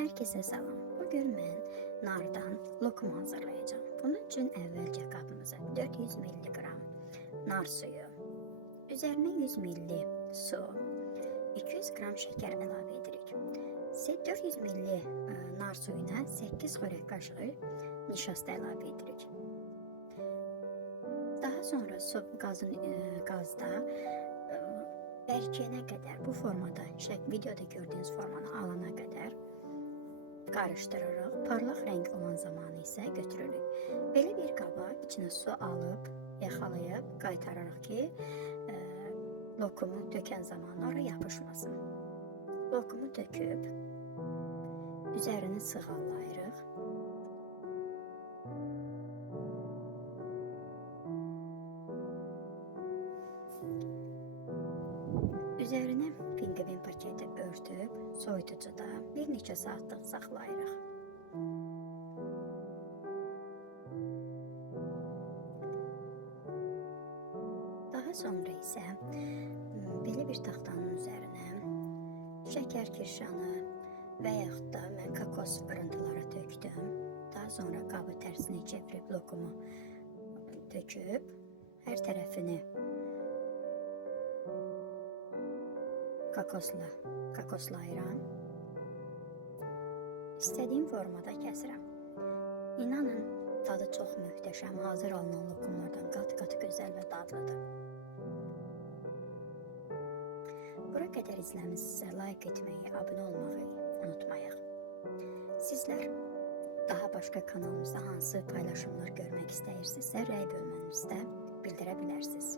Herkese salam. Bugün mən nardan lokum hazırlayacağım. Bunun üçün əvvəlcə qabımıza 400 mg nar suyu, üzərinə 100 ml su, 200 qram şəkər əlavə edirik. 400 ml nar suyuna 8 xörək qaşığı nişasta əlavə edirik. Daha sonra su qazda bərkiyənə qədər, bu formada, videoda gördüyünüz formanı alana qədər karıştırırıq. Parlaq rəng olan zamanı isə götürürük. Belə bir qaba içinə su alıb, yaxalayıb, qaytarırıq ki, lokumu dökən zaman oraya yapışmasın. Lokumu döküb, üzərini sığallayırıq. Üzərinə pingvin paketi örtüb, soyuducuda bir neçə saatlıq saxlayırıq. Daha sonra isə belə bir taxtanın üzərinə şəkər kirşanı və yaxud da mən kokos qırıntıları tökdüm. Daha sonra qabı tərsinə çevirib lokumu töküb, hər tərəfini kokoslayıram. İstədiyim formada kəsirəm. İnanın, tadı çox möhtəşəm, hazır alınan lokumlardan qat-qat gözəl və dadlıdır. Bura qədər izləmişsinizsə, like etməyi, abunə olmağı unutmayaq. Sizlər daha başqa kanalımızda hansı paylaşımlar görmək istəyirsinizsə, rəy bölmənizdə bildirə bilərsiniz.